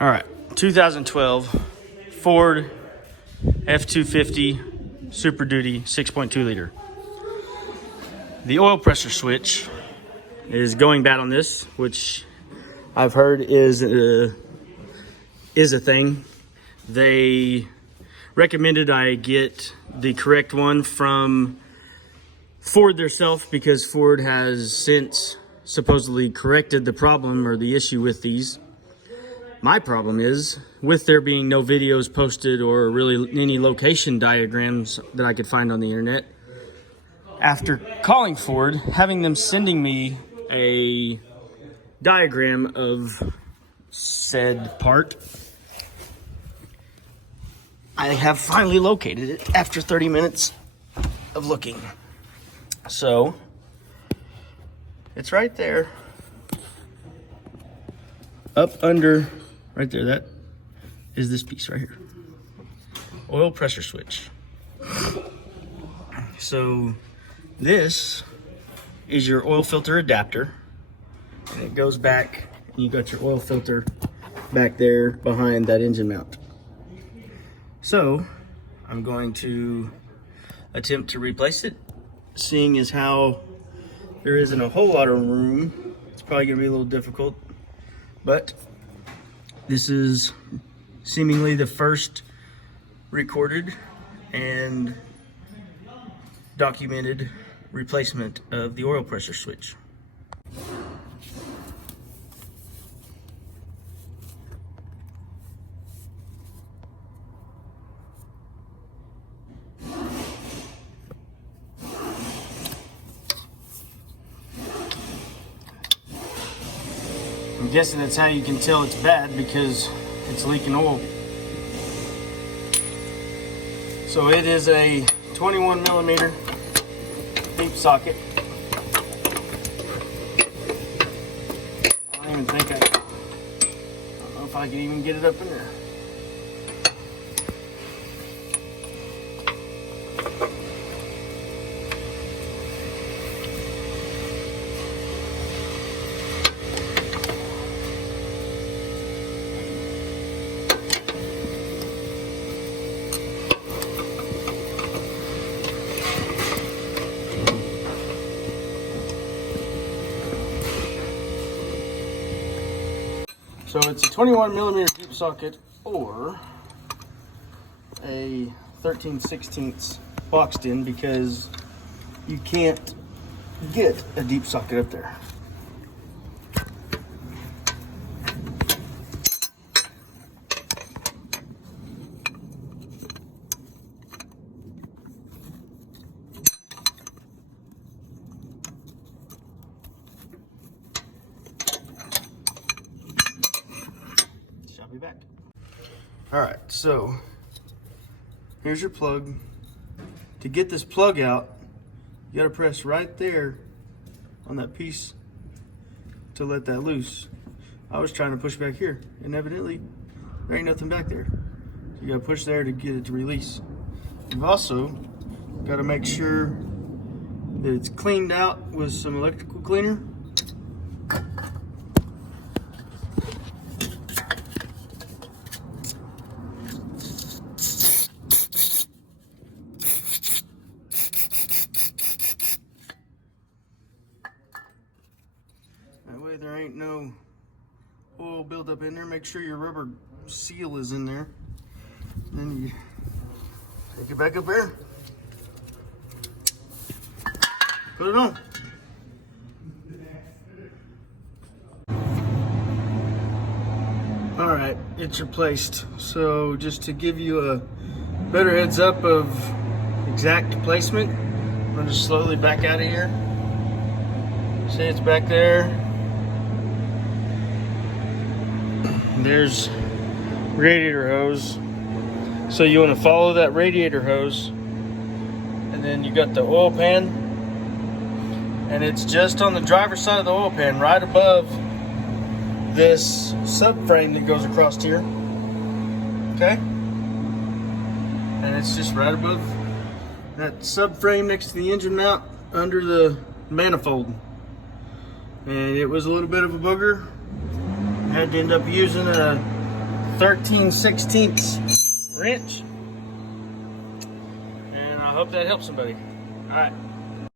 All right, 2012 Ford F-250 Super Duty 6.2 liter. The oil pressure switch is going bad on this, which I've heard is a thing. They recommended I get the correct one from Ford themselves because Ford has since supposedly corrected the problem or the issue with these. My problem is, with there being no videos posted or really any location diagrams that I could find on the internet, after calling Ford, having them sending me a diagram of said part, I have finally located it after 30 minutes of looking. So, it's right there. Up under, right there, that is this piece right here. Oil pressure switch. So, this is your oil filter adapter. And it goes back, and you got your oil filter back there behind that engine mount. So, I'm going to attempt to replace it, seeing as how there isn't a whole lot of room. It's probably gonna be a little difficult, but this is seemingly the first recorded and documented replacement of the oil pressure switch. I'm guessing that's how you can tell it's bad, because it's leaking oil. So it is a 21 millimeter deep socket. I don't know if I can even get it up in there. So it's a 21 millimeter deep socket or a 13/16 boxed in, because you can't get a deep socket up there. Be back. All right, so here's your plug. To get this plug out, you got to press right there on that piece to let that loose. I was trying to push back here, and evidently there ain't nothing back there. So you got to push there to get it to release. You've also got to make sure that it's cleaned out with some electrical cleaner. That way there ain't no oil buildup in there. Make sure your rubber seal is in there. Then you take it back up there. Put it on. All right, it's replaced. So just to give you a better heads up of exact placement, I'm gonna just slowly back out of here. See, it's back there. There's radiator hose. So you want to follow that radiator hose, and then you got the oil pan, and it's just on the driver's side of the oil pan, right above this subframe that goes across here. Okay? And it's just right above that subframe next to the engine mount under the manifold. And it was a little bit of a booger. Had to end up using a 13/16 wrench. And I hope that helps somebody. All right.